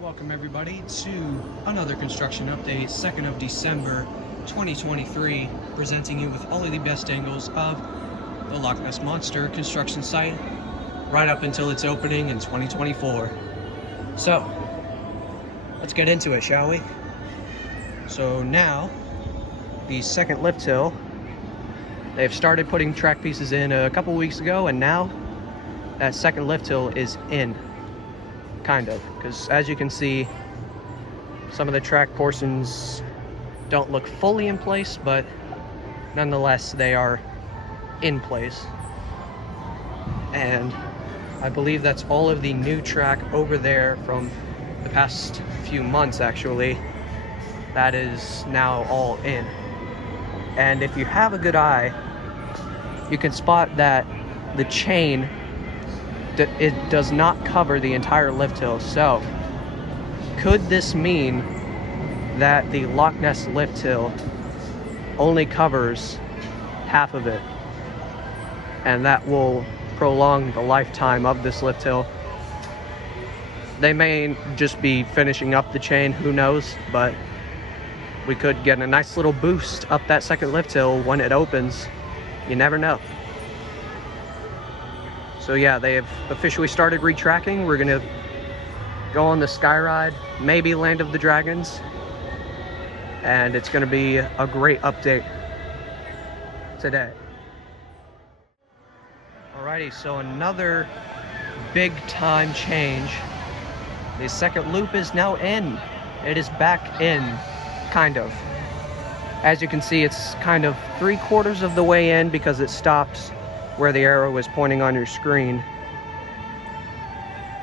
Welcome everybody to another construction update, 2nd of December 2023, presenting you with all of the best angles of the Loch Ness Monster construction site right up until its opening in 2024. So, let's get into it, shall we? So now, the second lift hill, they've started putting track pieces in a couple weeks ago, and now that second lift hill is in. Kind of, because as you can see, some of the track portions don't look fully in place, but nonetheless they are in place. And I believe that's all of the new track over there from the past few months, actually, that is now all in. And if you have a good eye, you can spot that the chain, it does not cover the entire lift hill. So could this mean that the Loch Ness lift hill only covers half of it, and that will prolong the lifetime of this lift hill? They may just be finishing up the chain, who knows, but we could get a nice little boost up that second lift hill when it opens. You never know. So yeah, they have officially started retracking. We're gonna go on the sky ride, maybe Land of the Dragons, and it's gonna be a great update today. Alrighty, so another big time change. The second loop is now in. It is back in, kind of. As you can see, it's kind of 3/4 of the way in because it stops where the arrow is pointing on your screen.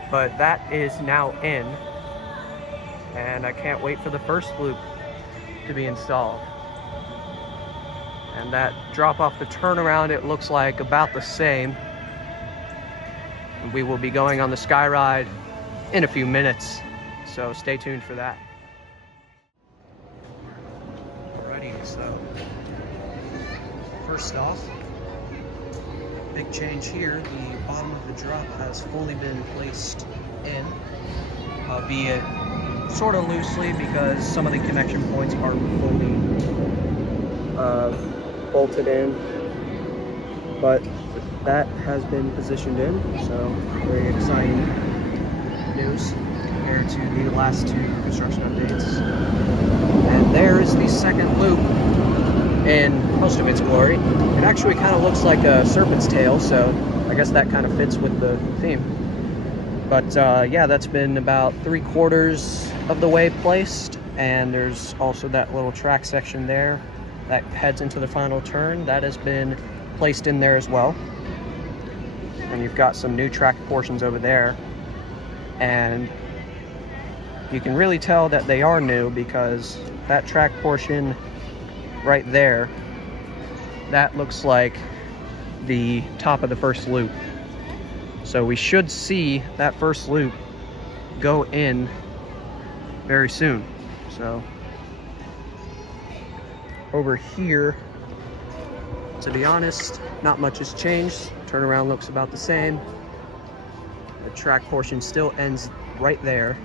But that is now in, and I can't wait for the first loop to be installed. And that drop off the turnaround, it looks like about the same. We will be going on the sky ride in a few minutes, so stay tuned for that. Alrighty, so first off, big change here. The bottom of the drop has fully been placed in, albeit sort of loosely because some of the connection points aren't fully bolted in, but that has been positioned in, so very exciting news compared to the last two construction updates. And there is the second loop in most of its glory. It actually kind of looks like a serpent's tail, so I guess that kind of fits with the theme. But yeah, that's been about 3/4 of the way placed, and there's also that little track section there that heads into the final turn. That has been placed in there as well. And you've got some new track portions over there, and you can really tell that they are new because that track portion right there, that looks like the top of the first loop. So we should see that first loop go in very soon. So over here, to be honest, not much has changed. Turnaround looks about the same. The track portion still ends right there.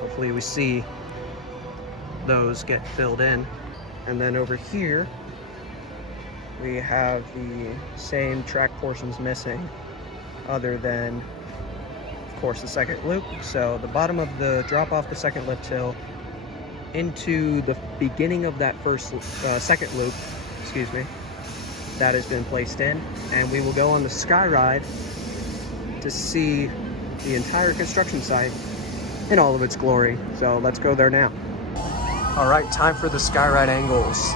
Hopefully we see those get filled in. And then over here, we have the same track portions missing, other than, of course, the second loop. So the bottom of the drop off the second lift hill into the beginning of that second loop, excuse me, that has been placed in. And we will go on the sky ride to see the entire construction site in all of its glory. So let's go there now. All right, time for the skyride angles.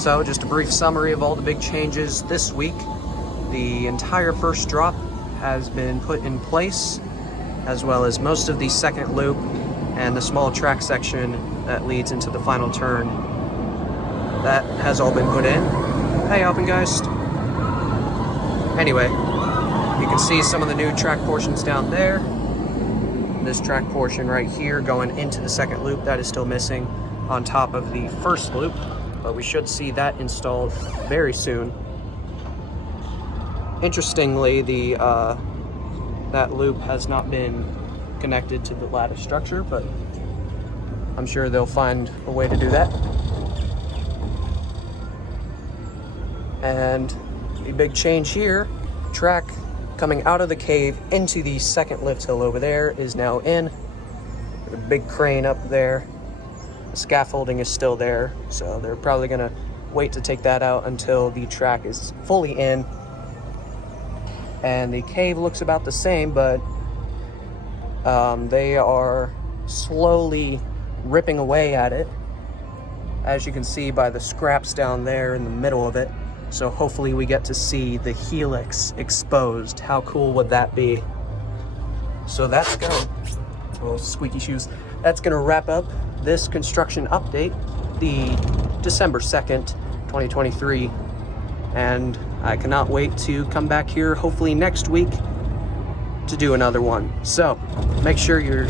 So just a brief summary of all the big changes this week. The entire first drop has been put in place, as well as most of the second loop and the small track section that leads into the final turn. That has all been put in. Hey, Alpengeist. Anyway, you can see some of the new track portions down there. This track portion right here going into the second loop, that is still missing on top of the first loop, but we should see that installed very soon. Interestingly, that loop has not been connected to the lattice structure, but I'm sure they'll find a way to do that. And the big change here, track coming out of the cave into the second lift hill over there is now in. The big crane up there. The scaffolding is still there, so they're probably gonna wait to take that out until the track is fully in. And the cave looks about the same, but they are slowly ripping away at it, as you can see by the scraps down there in the middle of it. So hopefully we get to see the helix exposed. How cool would that be? So that's gonna, oh, squeaky shoes. That's gonna wrap up this construction update, the December 2nd, 2023. And I cannot wait to come back here hopefully next week to do another one. So make sure you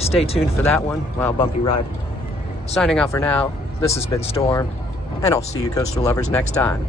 stay tuned for that one. Wow, bumpy ride. Signing off for now, this has been Storm, and I'll see you coastal lovers next time.